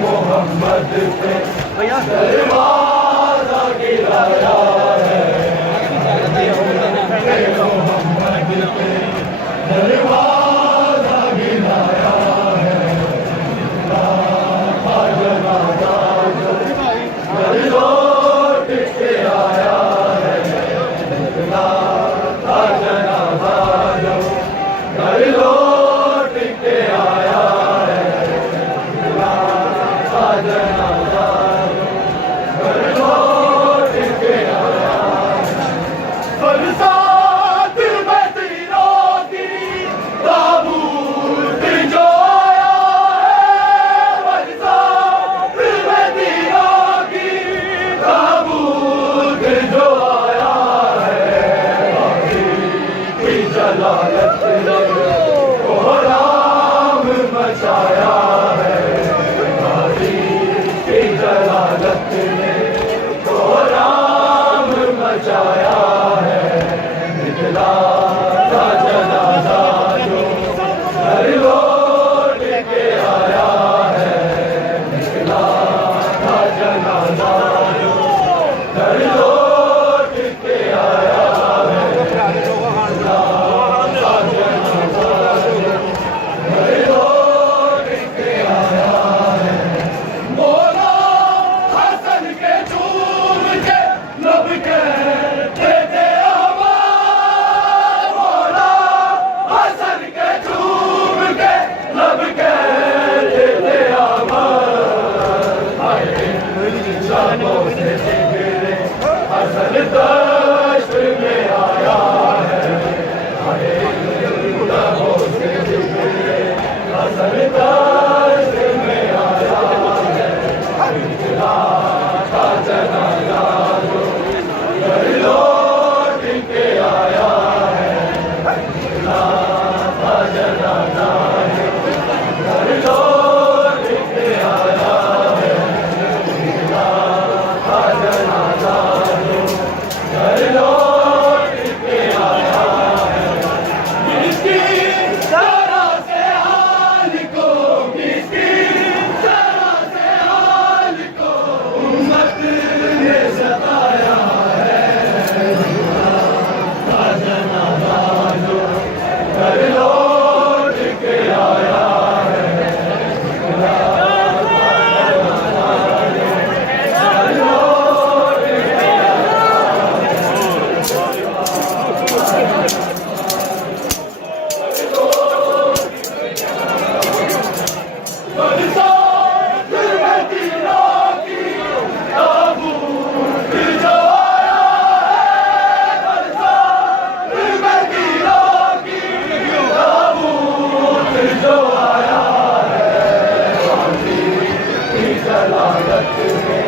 मोहम्मद पे दरवाजा गिराया है, मोहम्मद पे दरवाजा गिराया है, जनाजा जो घर लौट के आया है, जनाजा जो घर लौट के आया है, जनाजा घर लौट के आया है। बरसात में तीरों की ताबूत जो आया है, बरसात में तीरों की ताबूत जो आया है, की जलालत ने कोहराम मचाया है, की जलालत ने कोहराम मचाया है, निकला था जनाजा जो घर लौट के आया है, निकला था जनाजा जो घर लौट के आया है, निकला था जनाजा जो घर लौट के आया है। मौला हसन के चूम के लब कहते थे अहमद, मौला हसन के चूम के लब कहते थे अहमद, शामों से जिगरे हसन दश्त में आया है, लबों से जिगरे हसन दश्त में आया है, निकला था जनाजा जो घर लौट के आया है, निकला था जनाजा जो घर लौट के आया है, निकला था जनाजा जो घर लौट के आया है। मिस्कीन तरह से हाल को, मिस्कीन तरह से हाल को उम्मत ने सताया है, जनाजा जो घर लौट के आया है, जनाजा जो घर लौट के आया बरसात में तीरों की ताबूत जो आया है, बरसात में तीरों की ताबूत जो आया है, की जलालत में